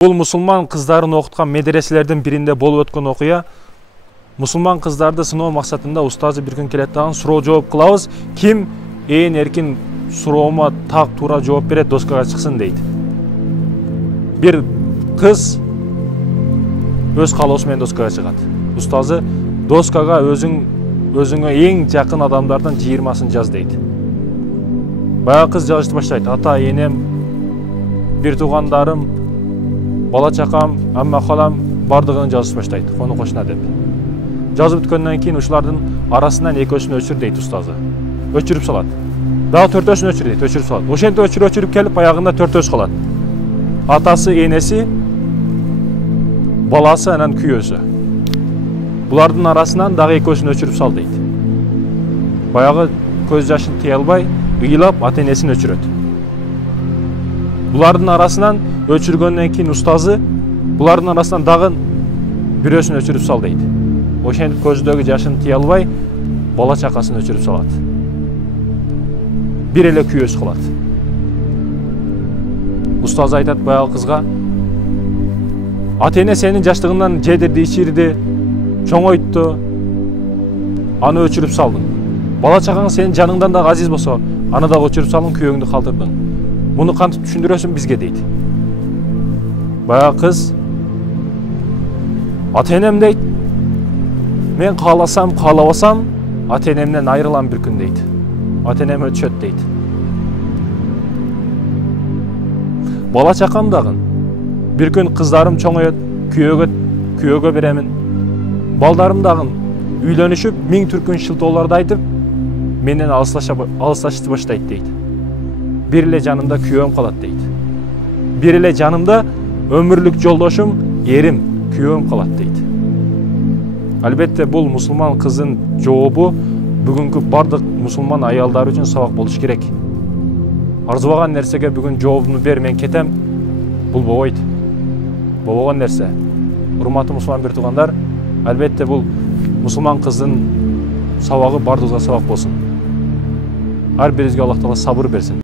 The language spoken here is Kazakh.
Бұл мұсылман қыздарын оқытқан медреселердің бірінде болып өткен оқия. Мұсылман қыздарды сынау мақсатында ұстазы бір күн келеді тағын сұрау жауап қылауыз. Ким ең еркін сұрауыма тақ тура жауап береді, доскаға шықсын дейді. Bir қыз өз қалаусымен доскаға шығады. Ұстазы доскаға өзіңе ең жақын адамдардан 20-сын жаз дейді. Баяғы қыз жазышты баштайды. Ата, енем, бір туғандарым, бала чақам, әмма қалам бардығын жазып баштайды. Оны қошына деп. Жазып өткеннен кейін ұшылардың арасынан екеусін өшір дейді ұстазы. Өшіріп салады. Дағы төртөсін өшір дейді, өшіріп салады. Ошенді өшіріп келіп, аяғында төртөс қалады. Атасы, енесі, баласы, әнен күйесі. Бұлардың арасынан дағы екеусін өшіріп сал дейді. Баяғы көз жашын тия албай, ұйылап, ата-енесін өшіреді. Бұлардың арасынан өшіргеннен кейін ұстазы, бұлардың арасынан дағын бүресін өшіріп сал дейді. Ошен көздегі жашын тия албай, бала чақасын өшіріп салады. Bir еле күйесі қалады. Ұстазы айтады баяғы қызға, ата-ене сенің жаштығынан жедірді, ішірді, чоңойтты, аны өшіріп салдың. Бала чақаң сенің жаныңдан да ғазиз болса, аны да өшіріп салдың, күйеңді қалдырдың. Мұны қантып түшіндіресің бізге дейді. Баяғы қыз, ата-енем дейді, мен қаласам, қалавасам, ата-енемнен айырылам бір күн дейді. Ата-енем өтшөт дейді. Бала чақамдағын, бір күн қыздарым чоңойет, күйеге беремін. Балдарымдағын үйленішіп, 1000 түркін шылтоларды айтып, менен алысташты баштайды дейді. Bir еле жанымда күйеуім қалады дейді. Bir еле жанымда өмірлік жолдошым, ерім, күйеуім қалады дейді. Әлбетте бұл мұсылман қыздың жообы бүгінгі бардық мұсылман аялдар үшін сабақ болуш керек. Арзуаған нәрсеге бүгін жообымды бер, мен кетем, бұл болбойды. Болбаған нәрсе. Урматтуу мұсылман бір туғандар, әлбетте бұл мұсылман қыздың сабағы бардығызға сабақ болсын. Әр біріңізге Аллах Тағала сабыр берсін.